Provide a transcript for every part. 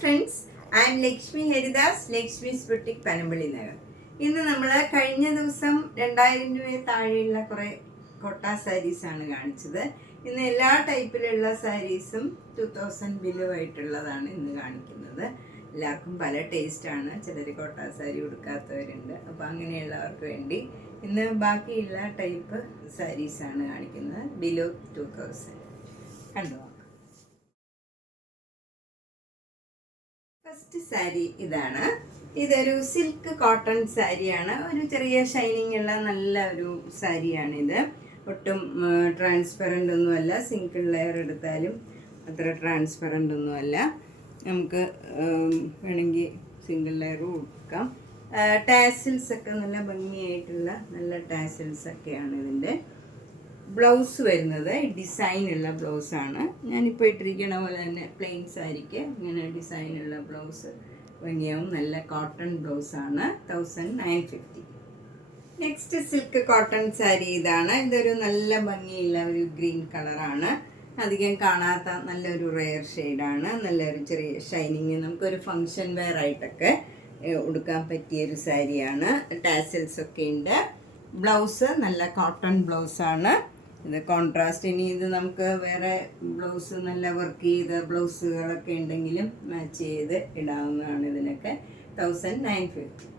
Friends, I M Lakshmi Haridas, Lakshmi's boutique Panampilly Nagar. ഇന്ന് നമ്മൾ കഴിഞ്ഞ ദിവസം 2000 രൂപയിൽ താഴെയുള്ള കുറേ കൊട്ട സാരീസാണ് കാണിച്ചത്. ഇന്ന് എല്ലാ ടൈപ്പിലുള്ള സാരീസും 2000 ബിലോ ആയിട്ടുള്ളതാണ് ഇന്ന് കാണിക്കുന്നത്. എല്ലാവർക്കും പല ടേസ്റ്റാണ്. ചിലർ കൊട്ട സാരി ഉടുക്കാത്തവരുണ്ട്. അപ്പോൾ അങ്ങനെയുള്ളവർക്ക് വേണ്ടി ഇന്ന് ബാക്കിയുള്ള ടൈപ്പ് സാരീസാണ് കാണിക്കുന്നത്. ബിലോ 2000 കണ്ടു. ഫസ്റ്റ് സാരി ഇതാണ്. ഇതൊരു സിൽക്ക് കോട്ടൺ സാരിയാണ്. ഒരു ചെറിയ ഷൈനിങ് ഉള്ള നല്ല ഒരു സാരിയാണിത്. ഒട്ടും ട്രാൻസ്പെറൻ്റ് ഒന്നുമല്ല. സിംഗിൾ ലെയർ എടുത്താലും അത്ര ട്രാൻസ്പെറൻ്റ് ഒന്നുമല്ല. നമുക്ക് വേണമെങ്കിൽ സിംഗിൾ ലെയറും കൊടുക്കാം. ടാസിൽസ് ഒക്കെ നല്ല ഭംഗിയായിട്ടുള്ള നല്ല ടാസിൽസ് ഒക്കെയാണ് ഇതിൻ്റെ. ബ്ലൗസ് വരുന്നത് ഡിസൈനുള്ള ബ്ലൗസാണ്. ഞാനിപ്പോൾ ഇട്ടിരിക്കണ പോലെ തന്നെ പ്ലെയിൻ സാരിക്ക് ഇങ്ങനെ ഡിസൈനുള്ള ബ്ലൗസ് ഭംഗിയാവും. നല്ല കോട്ടൺ ബ്ലൗസാണ്. 1950. നെക്സ്റ്റ് സിൽക്ക് കോട്ടൺ സാരി ഇതാണ്. ഇതൊരു നല്ല ഭംഗിയുള്ള ഒരു ഗ്രീൻ കളറാണ്. അധികം കാണാത്ത നല്ലൊരു റെയർ ഷെയ്ഡാണ്. നല്ലൊരു ചെറിയ ഷൈനിങ്, നമുക്കൊരു ഫങ്ഷൻ വെയർ ആയിട്ടൊക്കെ ഉടുക്കാൻ പറ്റിയൊരു സാരിയാണ്. ടാസിൽസ് ഒക്കെ ഉണ്ട്. ബ്ലൗസ് നല്ല കോട്ടൺ ബ്ലൗസാണ്. ഇത് കോൺട്രാസ്റ്റ്. ഇനി ഇത് നമുക്ക് വേറെ ബ്ലൗസ് നല്ല വർക്ക് ചെയ്ത ബ്ലൗസുകളൊക്കെ ഉണ്ടെങ്കിലും മാച്ച് ചെയ്ത് ഇടാവുന്നതാണ്. ഇതിനൊക്കെ 1950.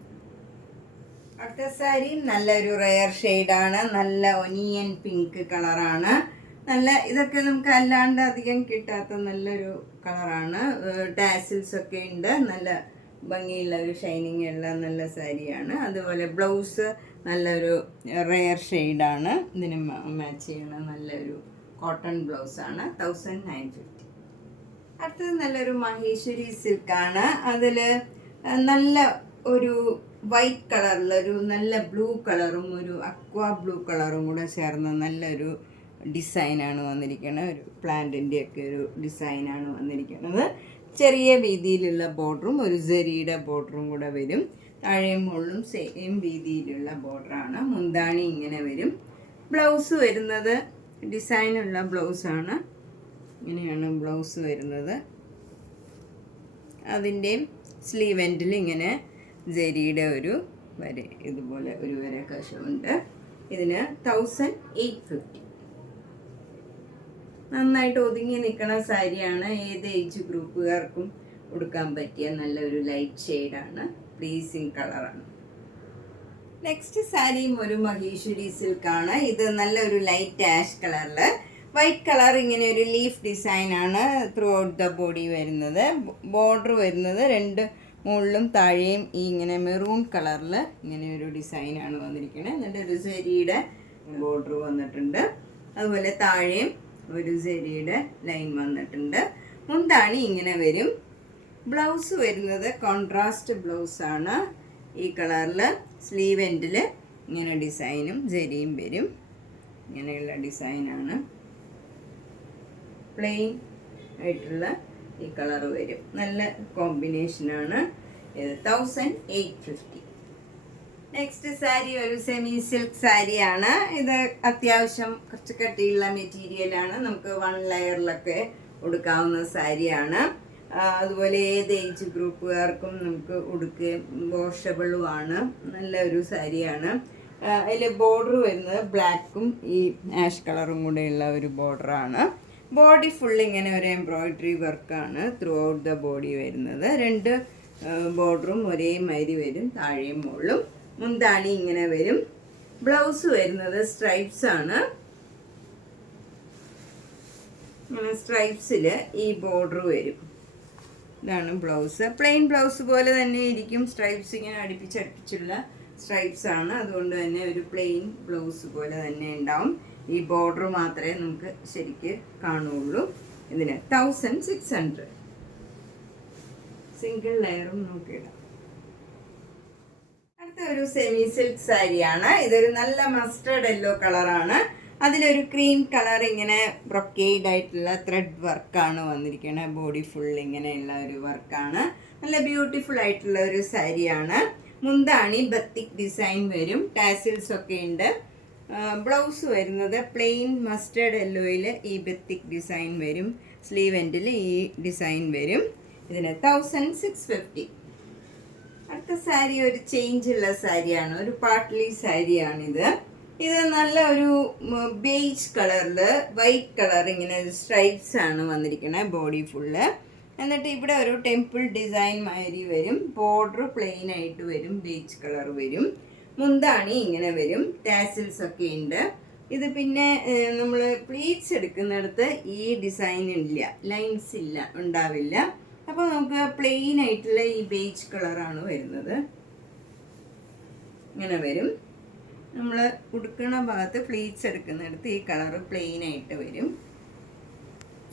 അടുത്ത സാരി നല്ലൊരു റെയർ ഷെയ്ഡാണ്. നല്ല ഒനിയൻ പിങ്ക് കളറാണ്. നല്ല ഇതൊക്കെ നമുക്ക് അല്ലാണ്ട് അധികം കിട്ടാത്ത നല്ലൊരു കളറാണ്. ടാസിൽസ് ഒക്കെ ഉണ്ട്. നല്ല ഭംഗിയുള്ള ഒരു ഷൈനിങ് ഉള്ള നല്ല സാരിയാണ്. അതുപോലെ ബ്ലൗസ് നല്ലൊരു റെയർ ഷെയ്ഡാണ്. ഇതിന് മാച്ച് ചെയ്യണ നല്ലൊരു കോട്ടൺ ബ്ലൗസാണ്. 1950. അടുത്തത് നല്ലൊരു മഹേശ്വരി സിൽക്കാണ്. അതിൽ നല്ല ഒരു വൈറ്റ് കളറിലൊരു നല്ല ബ്ലൂ കളറും ഒരു അക്വാ ബ്ലൂ കളറും കൂടെ ചേർന്ന നല്ലൊരു ഡിസൈനാണ് വന്നിരിക്കുന്നത്. ഒരു പ്ലാന്റിൻ്റെയൊക്കെ ഒരു ഡിസൈനാണ് വന്നിരിക്കുന്നത്. ചെറിയ വീതിയിലുള്ള ബോർഡറും ഒരു ജെറിയുടെ ബോർഡറും കൂടെ വരും. താഴെയും മുകളിലും സെയിം വീതിയിലുള്ള ബോർഡറാണ്. മുന്താണി ഇങ്ങനെ വരും. ബ്ലൗസ് വരുന്നത് ഡിസൈനുള്ള ബ്ലൗസാണ്. ഇങ്ങനെയാണ് ബ്ലൗസ് വരുന്നത്. അതിൻ്റെയും സ്ലീവ് എൻഡിൽ ഇങ്ങനെ ജെറിയുടെ ഒരു വര, ഇതുപോലെ ഒരു വര കഷമുണ്ട്. ഇതിന് 1850. നന്നായിട്ട് ഒതുങ്ങി നിൽക്കുന്ന സാരിയാണ്. ഏത് ഏജ് ഗ്രൂപ്പുകാർക്കും ഉടുക്കാൻ പറ്റിയ നല്ലൊരു ലൈറ്റ് ഷെയ്ഡാണ്. പ്ലീസിങ് കളറാണ്. നെക്സ്റ്റ് സാരിയും ഒരു മഹേശ്വരി സിൽക്കാണ്. ഇത് നല്ലൊരു ലൈറ്റ് ആഷ് കളറിൽ വൈറ്റ് കളർ ഇങ്ങനെ ഒരു ലീഫ് ഡിസൈനാണ് ത്രൂ ഔട്ട് ദ ബോഡി വരുന്നത്. ബോർഡർ വരുന്നത് രണ്ട് മുകളിലും താഴെയും ഈ ഇങ്ങനെ മെറൂൺ കളറിൽ ഇങ്ങനെ ഒരു ഡിസൈനാണ് വന്നിരിക്കുന്നത്. എന്നിട്ട് ഒരു സെരിയുടെ ബോർഡർ വന്നിട്ടുണ്ട്. അതുപോലെ താഴെയും ഒരു സെരിയുടെ ലൈൻ വന്നിട്ടുണ്ട്. മുന്താണി ഇങ്ങനെ വരും. ബ്ലൗസ് വരുന്നത് കോൺട്രാസ്റ്റ് ബ്ലൗസാണ്. ഈ കളറിൽ സ്ലീവ് എൻഡിൽ ഇങ്ങനെ ഡിസൈനും ജെരിയും വരും. ഇങ്ങനെയുള്ള ഡിസൈനാണ്. പ്ലെയിൻ ആയിട്ടുള്ള ഈ കളർ വരും. നല്ല കോമ്പിനേഷനാണ്. ഇത് 1850. നെക്സ്റ്റ് സാരി ഒരു സെമി സിൽക്ക് സാരിയാണ്. ഇത് അത്യാവശ്യം കുറച്ച് കട്ടിയുള്ള മെറ്റീരിയലാണ്. നമുക്ക് 1 ലെയറിലൊക്കെ ഉടുക്കാവുന്ന സാരിയാണ്. അതുപോലെ ഏത് ഏജ് ഗ്രൂപ്പുകാർക്കും നമുക്ക് ഉടുക്കുകയും വാഷബിളുമാണ്. നല്ലൊരു സാരിയാണ്. അതിൽ ബോർഡർ വരുന്നത് ബ്ലാക്കും ഈ ആഷ് കളറും കൂടെയുള്ള ഒരു ബോർഡറാണ്. ബോഡി ഫുൾ ഇങ്ങനെ ഒരു എംബ്രോയിഡറി വർക്കാണ് ത്രൂ ഔട്ട് ദ ബോഡി വരുന്നത്. രണ്ട് ബോർഡറും ഒരേ മാതിരി വരും, താഴെയും മുകളിലും. മുന്താണി ഇങ്ങനെ വരും. ബ്ലൗസ് വരുന്നത് സ്ട്രൈപ്സ് ആണ്. ഇങ്ങനെ സ്ട്രൈപ്സിൽ ഈ ബോർഡർ വരും. ഇതാണ് ബ്ലൗസ്. പ്ലെയിൻ ബ്ലൗസ് പോലെ തന്നെ ഇരിക്കും. സ്ട്രൈപ്സ് ഇങ്ങനെ അടുപ്പിച്ചടുപ്പിച്ചുള്ള സ്ട്രൈപ്സ് ആണ്. അതുകൊണ്ട് തന്നെ ഒരു പ്ലെയിൻ ബ്ലൗസ് പോലെ തന്നെ ഉണ്ടാവും. ഈ ബോർഡർ മാത്രമേ നമുക്ക് ശരിക്ക് കാണുള്ളൂ. ഇതിന് 1600. സിംഗിൾ ലെയറും നോക്കിയിടാം. അടുത്ത ഒരു സെമി സിൽക്ക് സാരിയാണ്. ഇതൊരു നല്ല മസ്റ്റേർഡ് യെല്ലോ കളറാണ്. അതിലൊരു ക്രീം കളർ ഇങ്ങനെ ബ്രൊക്കേഡ് ആയിട്ടുള്ള ത്രെഡ് വർക്കാണ് വന്നിരിക്കുന്നത്. ബോഡി ഫുൾ ഇങ്ങനെയുള്ള ഒരു വർക്കാണ്. നല്ല ബ്യൂട്ടിഫുൾ ആയിട്ടുള്ള ഒരു സാരിയാണ്. മുന്താണി ബത്തിക് ഡിസൈൻ വരും. ടാസിൽസ് ഒക്കെ ഉണ്ട്. ബ്ലൗസ് വരുന്നത് പ്ലെയിൻ മസ്റ്റേർഡ് യെല്ലോയിൽ ഈ ബത്തിക് ഡിസൈൻ വരും. സ്ലീവ് എൻഡിൽ ഈ ഡിസൈൻ വരും. ഇതിന് 1650. അടുത്ത സാരി ഒരു ചേഞ്ച് ഉള്ള സാരിയാണ്, ഒരു പാട്ട്ലി സാരിയാണിത്. ഇത് നല്ല ഒരു ബേജ് കളറിൽ വൈറ്റ് കളർ ഇങ്ങനെ സ്ട്രൈപ്സ് ആണ് വന്നിരിക്കുന്നത് ബോഡി ഫുള്ള്. എന്നിട്ട് ഇവിടെ ഒരു ടെമ്പിൾ ഡിസൈൻ മാതിരി വരും, ബോർഡർ പ്ലെയിൻ ആയിട്ട് വരും, ബേജ് കളർ വരും, മുന്താണി ഇങ്ങനെ വരും, ടാസിൽസ് ഒക്കെ ഉണ്ട്. ഇത് പിന്നെ നമ്മൾ പ്ലീറ്റ്സ് എടുക്കുന്നിടത്ത് ഈ ഡിസൈൻ ഇല്ല, ലൈൻസ് ഇല്ല, ഉണ്ടാവില്ല. അപ്പോൾ നമുക്ക് പ്ലെയിൻ ആയിട്ടുള്ള ഈ ബേജ് കളറാണ് വരുന്നത്. ഇങ്ങനെ വരും. നമ്മൾ ഉടുക്കണ ഭാഗത്ത് പ്ലീറ്റ്സ് എടുക്കുന്നിടത്ത് ഈ കളറ് പ്ലെയിൻ ആയിട്ട് വരും.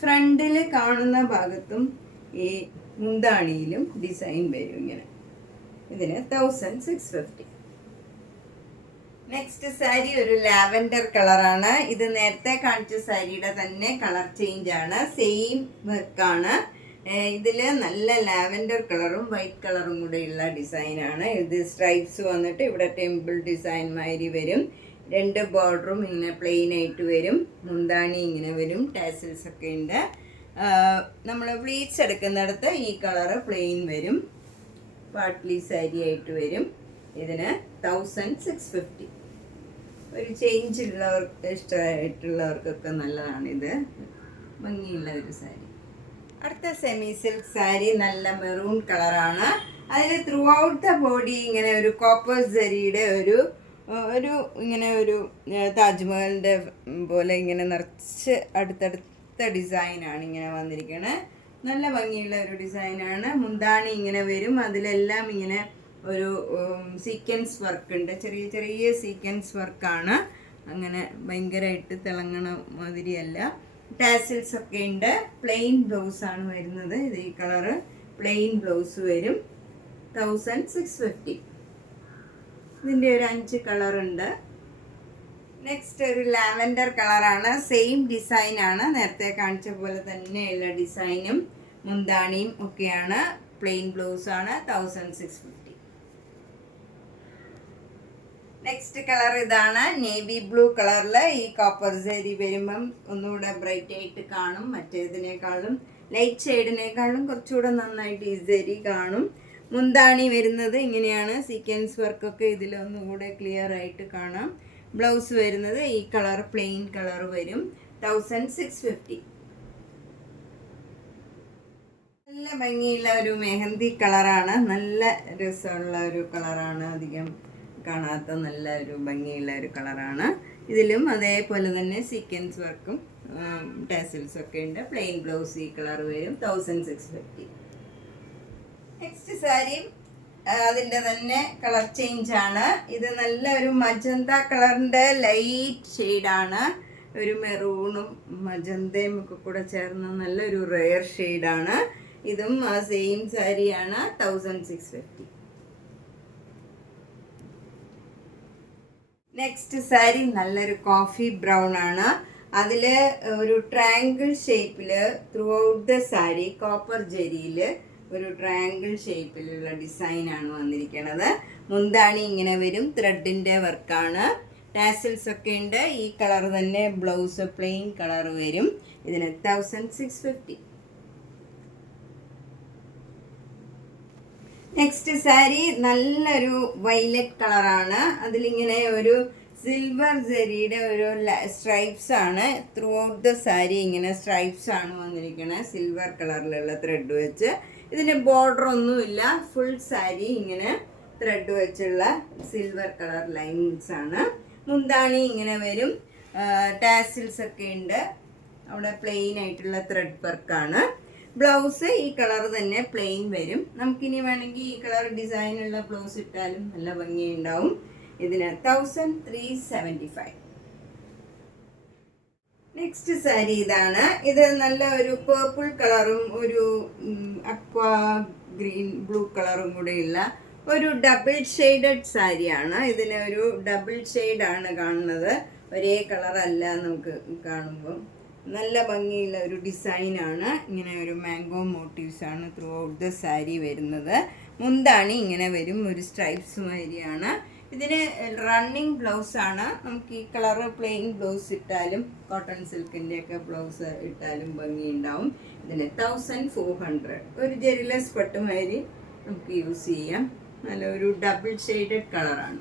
ഫ്രണ്ടിൽ കാണുന്ന ഭാഗത്തും ഈ മുന്താണിയിലും ഡിസൈൻ വരും ഇങ്ങനെ. ഇതിന് 1650. നെക്സ്റ്റ് സാരി ഒരു ലാവൻഡർ കളറാണ്. ഇത് നേരത്തെ കാണിച്ച സാരിയുടെ തന്നെ കളർ ചേഞ്ച് ആണ്, സെയിം വർക്കാണ്. ഇതിൽ നല്ല ലാവൻഡർ കളറും വൈറ്റ് കളറും കൂടെ ഉള്ള ഡിസൈനാണ്. ഇത് സ്ട്രൈപ്സ് വന്നിട്ട് ഇവിടെ ടെമ്പിൾ ഡിസൈൻ മാതിരി വരും. രണ്ട് ബോർഡറും ഇങ്ങനെ പ്ലെയിൻ ആയിട്ട് വരും, മുന്താണി ഇങ്ങനെ വരും, ടാസിൽസ് ഒക്കെ ഉണ്ട്. നമ്മൾ പ്ലീറ്റ്സ് എടുക്കുന്നിടത്ത് ഈ കളറ് പ്ലെയിൻ വരും, പാട്ട്ലി സാരി ആയിട്ട് വരും. ഇതിന് 1650. ഒരു ചേഞ്ച് ഉള്ളവർക്ക് ഇഷ്ടമായിട്ടുള്ളവർക്കൊക്കെ നല്ലതാണിത്, ഭംഗിയുള്ള ഒരു സാരി. അടുത്ത സെമി സിൽക്ക് സാരി നല്ല മെറൂൺ കളറാണ്. അതിൽ ത്രൂ ഔട്ട് ദ ബോഡി ഇങ്ങനെ ഒരു കോപ്പർ ജരിയുടെ ഒരു ഇങ്ങനെ ഒരു താജ്മഹലിൻ്റെ പോലെ ഇങ്ങനെ നിറച്ച് അടുത്തടുത്ത ഡിസൈനാണ് ഇങ്ങനെ വന്നിരിക്കുന്നത്. നല്ല ഭംഗിയുള്ള ഒരു ഡിസൈനാണ്. മുന്താണി ഇങ്ങനെ വരും, അതിലെല്ലാം ഇങ്ങനെ ഒരു സീക്വൻസ് വർക്ക് ഉണ്ട്, ചെറിയ ചെറിയ സീക്വൻസ് വർക്കാണ്. അങ്ങനെ ഭയങ്കരമായിട്ട് തിളങ്ങണ മാതിരിയല്ല. ടാസിൽസ് ഒക്കെ ഉണ്ട്. പ്ലെയിൻ ബ്ലൗസ് ആണ് വരുന്നത്. ഇത് ഈ കളറ് പ്ലെയിൻ ബ്ലൗസ് വരും. 1650. ഇതിൻ്റെ ഒരു 5 കളറുണ്ട്. നെക്സ്റ്റ് ഒരു ലാവൻഡർ കളറാണ്, സെയിം ഡിസൈനാണ്, നേരത്തെ കാണിച്ച പോലെ തന്നെയുള്ള ഡിസൈനും മുന്താണിയും ഒക്കെയാണ്. പ്ലെയിൻ ബ്ലൗസ് ആണ്. 1650. നെക്സ്റ്റ് കളർ ഇതാണ്, നേവി ബ്ലൂ കളറിൽ ഈ കോപ്പർ സരി വരുമ്പം ഒന്നുകൂടെ ബ്രൈറ്റ് ആയിട്ട് കാണും, മറ്റേതിനേക്കാളും ലൈറ്റ് ഷെയ്ഡിനേക്കാളും കുറച്ചുകൂടെ നന്നായിട്ട് ഈ സരി കാണും. മുന്താണി വരുന്നത് ഇങ്ങനെയാണ്, സീക്വൻസ് വർക്കൊക്കെ ഇതിലൊന്നുകൂടെ ക്ലിയർ ആയിട്ട് കാണാം. ബ്ലൗസ് വരുന്നത് ഈ കളർ പ്ലെയിൻ കളർ വരും. 1650. നല്ല ഭംഗിയുള്ള ഒരു മെഹന്തി കളറാണ്, നല്ല രസമുള്ള ഒരു കളറാണ്, അധികം കാണാത്ത നല്ല ഒരു ഭംഗിയുള്ള ഒരു കളറാണ്. ഇതിലും അതേപോലെ തന്നെ സീക്വൻസ് വർക്കും ടാസിൽസ് ഒക്കെ ഉണ്ട്. പ്ലെയിൻ ബ്ലൗസ് ഈ കളർ വരും. 1650. നെക്സ്റ്റ് സാരി അതിൻ്റെ തന്നെ കളർ ചേഞ്ച് ആണ്. ഇത് നല്ല ഒരു മജന്ത കളറിൻ്റെ ലൈറ്റ് ഷെയ്ഡാണ്, ഒരു മെറൂണും മജന്തയും ഒക്കെ കൂടെ ചേർന്ന നല്ലൊരു റെയർ ഷെയ്ഡാണ്. ഇതും ആ സെയിം സാരിയാണ്. 1650. നെക്സ്റ്റ് സാരി നല്ലൊരു കോഫി ബ്രൗൺ ആണ്. അതിൽ ഒരു ട്രയാങ്കിൾ ഷേപ്പിൽ throughout the sari copper ജരിയിൽ ഒരു ട്രയാങ്കിൾ ഷേപ്പിലുള്ള ഡിസൈനാണ് വന്നിരിക്കുന്നത്. മുന്താണി ഇങ്ങനെ വരും, ത്രെഡിൻ്റെ വർക്കാണ്, ടാസിൽസ് ഒക്കെ ഉണ്ട്. ഈ കളർ തന്നെ ബ്ലൗസ് പ്ലെയിൻ കളർ വരും. ഇതിന് 1650. നെക്സ്റ്റ് സാരി നല്ലൊരു വയലറ്റ് കളറാണ്. അതിലിങ്ങനെ ഒരു സിൽവർ ജരിയുടെ ഒരു സ്ട്രൈപ്സ് ആണ്. ത്രൂ ഔട്ട് ദ സാരി ഇങ്ങനെ സ്ട്രൈപ്സ് ആണ് വന്നിരിക്കുന്നത്, സിൽവർ കളറിലുള്ള ത്രെഡ് വെച്ച്. ഇതിന് ബോർഡർ ഒന്നുമില്ല, ഫുൾ സാരി ഇങ്ങനെ ത്രെഡ് വെച്ചുള്ള സിൽവർ കളർ ലൈൻസ് ആണ്. മുന്താണി ഇങ്ങനെ വരും, ടാസിൽസ് ഒക്കെ ഉണ്ട്, അവിടെ പ്ലെയിൻ ആയിട്ടുള്ള ത്രെഡ് വർക്കാണ്. ബ്ലൗസ് ഈ കളർ തന്നെ പ്ലെയിൻ വരും. നമുക്കിനി വേണമെങ്കിൽ ഈ കളർ ഡിസൈനുള്ള ബ്ലൗസ് ഇട്ടാലും നല്ല ഭംഗിയുണ്ടാവും. ഇതിന് 1375. നെക്സ്റ്റ് സാരി ഇതാണ്. ഇത് നല്ല ഒരു പേർപ്പിൾ കളറും ഒരു അക്വാ ഗ്രീൻ ബ്ലൂ കളറും കൂടെയുള്ള ഒരു ഡബിൾ ഷെയ്ഡഡ് സാരിയാണ്. ഇതിന് ഒരു ഡബിൾ ഷെയ്ഡാണ് കാണുന്നത്, ഒരേ കളറല്ല നമുക്ക് കാണുമ്പം. നല്ല ഭംഗിയുള്ള ഒരു ഡിസൈനാണ്. ഇങ്ങനെ ഒരു മാംഗോ മോട്ടീവ്സാണ് ത്രൂ ഔട്ട് ദ സാരി വരുന്നത്. മുന്താണി ഇങ്ങനെ വരും, ഒരു സ്ട്രൈപ്സ് മാതിരിയാണ്. ഇതിന് റണ്ണിങ് ബ്ലൗസാണ്. നമുക്ക് ഈ കളറ് പ്ലെയിൻ ബ്ലൗസ് ഇട്ടാലും കോട്ടൺ സിൽക്കിൻ്റെയൊക്കെ ബ്ലൗസ് ഇട്ടാലും ഭംഗിയുണ്ടാവും. ഇതിന് 1400. ഒരു ജെറിലെസ് പട്ടുമാതിരി നമുക്ക് യൂസ് ചെയ്യാം. നല്ല ഒരു ഡബിൾ ഷെയ്ഡഡ് കളറാണ്.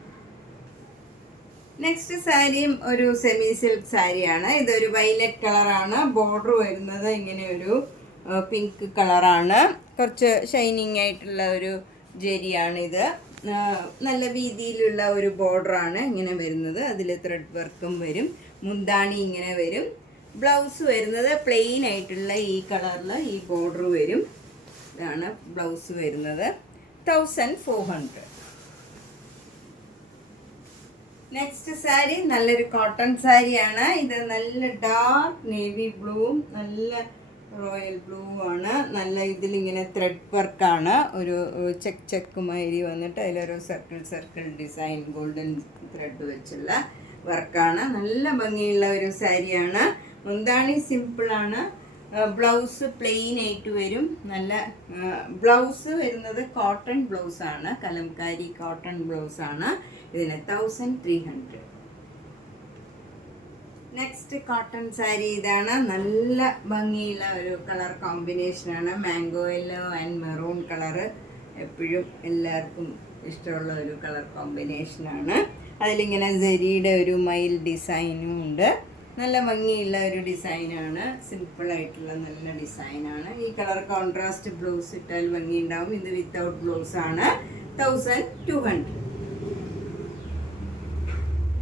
നെക്സ്റ്റ് സാരിയും ഒരു സെമി സിൽക്ക് സാരിയാണ്. ഇതൊരു വയലറ്റ് കളറാണ്. ബോർഡർ വരുന്നത് ഇങ്ങനെ ഒരു പിങ്ക് കളറാണ്. കുറച്ച് ഷൈനിങ് ആയിട്ടുള്ള ഒരു ജെരിയാണിത്. നല്ല വീതിയിലുള്ള ഒരു ബോർഡറാണ് ഇങ്ങനെ വരുന്നത്. അതിൽ ത്രെഡ് വർക്കും വരും. മുന്താണി ഇങ്ങനെ വരും. ബ്ലൗസ് വരുന്നത് പ്ലെയിൻ ആയിട്ടുള്ള ഈ കളറിൽ ഈ ബോർഡർ വരും. ഇതാണ് ബ്ലൗസ് വരുന്നത്. 1400. നെക്സ്റ്റ് സാരി നല്ലൊരു കോട്ടൺ സാരിയാണ്. ഇത് നല്ല ഡാർക്ക് നേവി ബ്ലൂവും നല്ല റോയൽ ബ്ലൂ ആണ്. നല്ല ഇതിലിങ്ങനെ ത്രെഡ് വർക്കാണ്. ഒരു ചെക്ക് മാതിരി വന്നിട്ട് അതിലൊരു സർക്കിൾ ഡിസൈൻ ഗോൾഡൻ ത്രെഡ് വെച്ചുള്ള വർക്കാണ്. നല്ല ഭംഗിയുള്ള ഒരു സാരിയാണ്. മുന്താണി സിമ്പിളാണ്. ബ്ലൗസ് പ്ലെയിൻ ആയിട്ട് വരും. നല്ല ബ്ലൗസ് വരുന്നത് കോട്ടൺ ബ്ലൗസാണ്. കലംകാരി കോട്ടൺ ബ്ലൗസാണ്. ഇതിന് 1300. നെക്സ്റ്റ് കോട്ടൺ സാരി ഇതാണ്. നല്ല ഭംഗിയുള്ള ഒരു കളർ കോമ്പിനേഷനാണ്. Mango yellow and maroon colour എപ്പോഴും എല്ലാവർക്കും ഇഷ്ടമുള്ള ഒരു കളർ കോമ്പിനേഷനാണ്. അതിലിങ്ങനെ ജെരിയുടെ ഒരു മയിൽ ഡിസൈനും ഉണ്ട്. നല്ല ഭംഗിയുള്ള ഒരു ഡിസൈനാണ്. സിമ്പിളായിട്ടുള്ള നല്ല ഡിസൈനാണ്. ഈ കളർ കോൺട്രാസ്റ്റ് ബ്ലൗസ് ഇട്ടാൽ ഭംഗിയുണ്ടാവും. ഇത് വിത്തൗട്ട് ബ്ലൗസാണ്. 1200.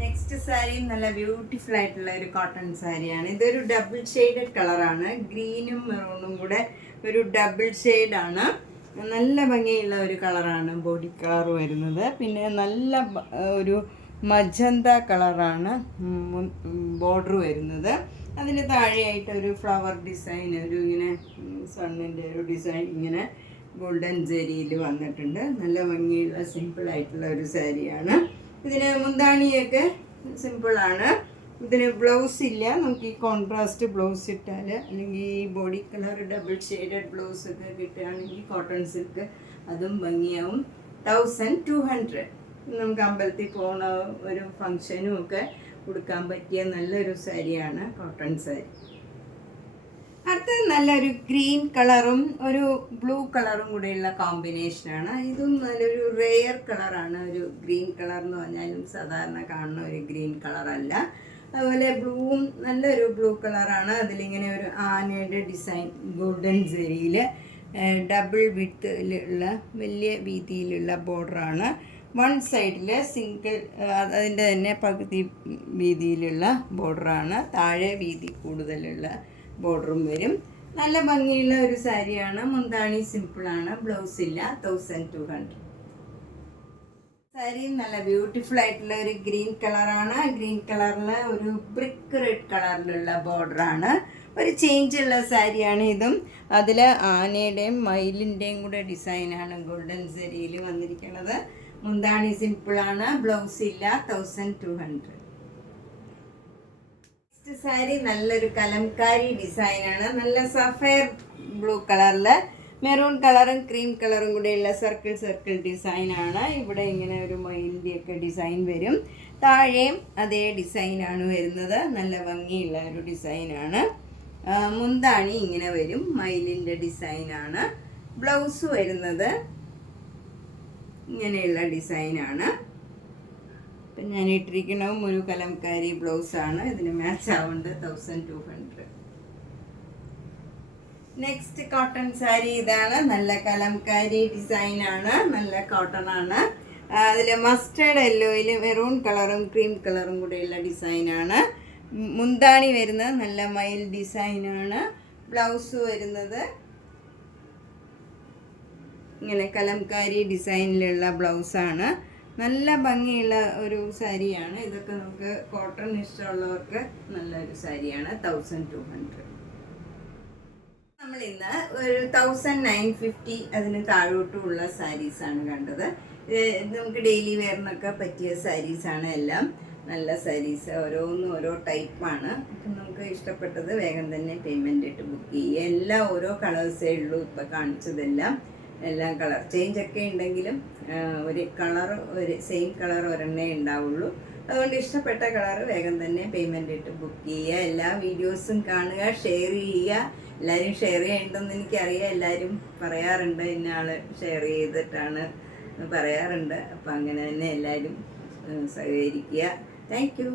നെക്സ്റ്റ് സാരിയും നല്ല ബ്യൂട്ടിഫുൾ ആയിട്ടുള്ള ഒരു കോട്ടൺ സാരിയാണ്. ഇതൊരു ഡബിൾ ഷെയ്ഡഡ് കളറാണ്. ഗ്രീനും മെറൂണും കൂടെ ഒരു ഡബിൾ ഷെയ്ഡാണ്. നല്ല ഭംഗിയുള്ള ഒരു കളറാണ് ബോഡി കളർ വരുന്നത്. പിന്നെ നല്ല ഒരു മജന്ത കളറാണ് ബോർഡർ വരുന്നത്. അതിന് താഴെയായിട്ട് ഒരു ഫ്ലവർ ഡിസൈൻ, ഒരു ഇങ്ങനെ സണ്ണിൻ്റെ ഒരു ഡിസൈൻ ഇങ്ങനെ ഗോൾഡൻ ജെരിയിൽ വന്നിട്ടുണ്ട്. നല്ല ഭംഗിയുള്ള സിമ്പിളായിട്ടുള്ള ഒരു സാരിയാണ്. ഇതിന് മുന്താണിയൊക്കെ സിമ്പിളാണ്. ഇതിന് ബ്ലൗസ് ഇല്ല. നമുക്ക് ഈ കോൺട്രാസ്റ്റ് ബ്ലൗസ് ഇട്ടാൽ അല്ലെങ്കിൽ ഈ body colour double shaded blouse ഒക്കെ കിട്ടുകയാണെങ്കിൽ കോട്ടൺ സിൽക്ക് അതും ഭംഗിയാവും. 1200. നമുക്ക് അമ്പലത്തിൽ പോകുന്ന ഒരു ഫങ്ഷനും ഒക്കെ കൊടുക്കാൻ പറ്റിയ നല്ലൊരു സാരിയാണ് കോട്ടൺ സാരി. അടുത്തത് നല്ലൊരു ഗ്രീൻ കളറും ഒരു ബ്ലൂ കളറും കൂടെയുള്ള കോമ്പിനേഷനാണ്. ഇതും നല്ലൊരു റെയർ കളറാണ്. ഒരു ഗ്രീൻ കളർ എന്ന് പറഞ്ഞാലും സാധാരണ കാണുന്ന ഒരു ഗ്രീൻ കളറല്ല. അതുപോലെ ബ്ലൂവും നല്ലൊരു ബ്ലൂ കളറാണ്. അതിലിങ്ങനെ ഒരു ആനയുടെ ഡിസൈൻ ഗോൾഡൻ ജെരിയിൽ ഡബിൾ വിഡ്ത്തിലുള്ള വലിയ വീതിയിലുള്ള ബോർഡറാണ്. വൺ സൈഡിൽ സിംഗിൾ അതിൻ്റെ തന്നെ പകുതി വീതിയിലുള്ള ബോർഡറാണ്. താഴെ വീതി കൂടുതലുള്ള ബോർഡറും വരും. നല്ല ഭംഗിയുള്ള ഒരു സാരിയാണ്. മുന്താണി സിമ്പിളാണ്. ബ്ലൗസ് ഇല്ല. 1200. സാരി നല്ല ബ്യൂട്ടിഫുൾ ആയിട്ടുള്ള ഒരു ഗ്രീൻ കളറാണ്. ഗ്രീൻ കളറിൽ ഒരു ബ്രിക്ക് റെഡ് കളറിലുള്ള ബോർഡറാണ്. ഒരു ചേഞ്ചുള്ള സാരിയാണ് ഇതും. അതിൽ ആനയുടെയും മയിലിൻ്റെയും കൂടെ ഡിസൈനാണ് ഗോൾഡൻ സാരിയിൽ വന്നിരിക്കുന്നത്. മുന്താണി സിമ്പിളാണ്. ബ്ലൗസ് ഇല്ല. 1200. നെക്സ്റ്റ് സാരി നല്ലൊരു കലംകാരി ഡിസൈനാണ്. നല്ല സഫയർ ബ്ലൂ കളറിൽ മെറൂൺ കളറും ക്രീം കളറും കൂടെയുള്ള സർക്കിൾ ഡിസൈനാണ്. ഇവിടെ ഇങ്ങനെ ഒരു മയിലിൻ്റെയൊക്കെ ഡിസൈൻ വരും. താഴെയും അതേ ഡിസൈനാണ് വരുന്നത്. നല്ല ഭംഗിയുള്ള ഒരു ഡിസൈനാണ്. മുന്താണി ഇങ്ങനെ വരും. മയിലിൻ്റെ ഡിസൈനാണ്. ബ്ലൗസ് വരുന്നത് ഇങ്ങനെയുള്ള ഡിസൈനാണ്. ഇപ്പം ഞാൻ ഇട്ടിരിക്കുന്നതും ഒരു കലംകാരി ബ്ലൗസാണ്. ഇതിന് മാച്ച് ആവുന്നത് 1200. നെക്സ്റ്റ് കോട്ടൺ സാരി ഇതാണ്. നല്ല കലംകാരി ഡിസൈനാണ്. നല്ല കോട്ടൺ ആണ്. അതിൽ മസ്റ്റേർഡ് യെല്ലോയിൽ മെറൂൺ കളറും ക്രീം കളറും കൂടെയുള്ള ഡിസൈനാണ്. മുന്താണി വരുന്നത് നല്ല മയിൽ ഡിസൈനാണ്. ബ്ലൗസ് വരുന്നത് ഇങ്ങനെ കലംകാരി ഡിസൈനിലുള്ള ബ്ലൗസാണ്. നല്ല ഭംഗിയുള്ള ഒരു സാരിയാണ്. ഇതൊക്കെ നമുക്ക് കോട്ടൺ ഇഷ്ടമുള്ളവർക്ക് നല്ലൊരു സാരിയാണ്. 1200. നമ്മൾ ഇന്ന് ഒരു 1950 അതിന് താഴോട്ടുമുള്ള സാരീസാണ് കണ്ടത്. നമുക്ക് ഡെയിലി വെയറിനൊക്കെ പറ്റിയ സാരീസാണ് എല്ലാം. നല്ല സാരീസ് ഓരോന്നും ഓരോ ടൈപ്പാണ്. അപ്പം നമുക്ക് ഇഷ്ടപ്പെട്ടത് വേഗം തന്നെ പേയ്മെൻ്റ് ഇട്ട് ബുക്ക് ചെയ്യുക. എല്ലാം ഓരോ കളേഴ്സേ ഉള്ളൂ. ഇപ്പോൾ കാണിച്ചതെല്ലാം എല്ലാം കളർ ചേഞ്ച് ഒക്കെ ഉണ്ടെങ്കിലും ഒരു കളർ ഒരു സെയിം കളർ ഒരെണ്ണേ ഉണ്ടാവുള്ളൂ. അതുകൊണ്ട് ഇഷ്ടപ്പെട്ട കളർ വേഗം തന്നെ പേയ്മെൻ്റ് ഇട്ട് ബുക്ക് ചെയ്യുക. എല്ലാ വീഡിയോസും കാണുക, ഷെയർ ചെയ്യുക. എല്ലാവരും ഷെയർ ചെയ്യണ്ടെന്ന് എനിക്കറിയാം, എല്ലാവരും പറയാറുണ്ട് ഇന്ന ആൾ ഷെയർ ചെയ്തിട്ടാണ് പറയാറുണ്ട്. അപ്പം അങ്ങനെ തന്നെ എല്ലാവരും സഹകരിക്കുക. Thank you.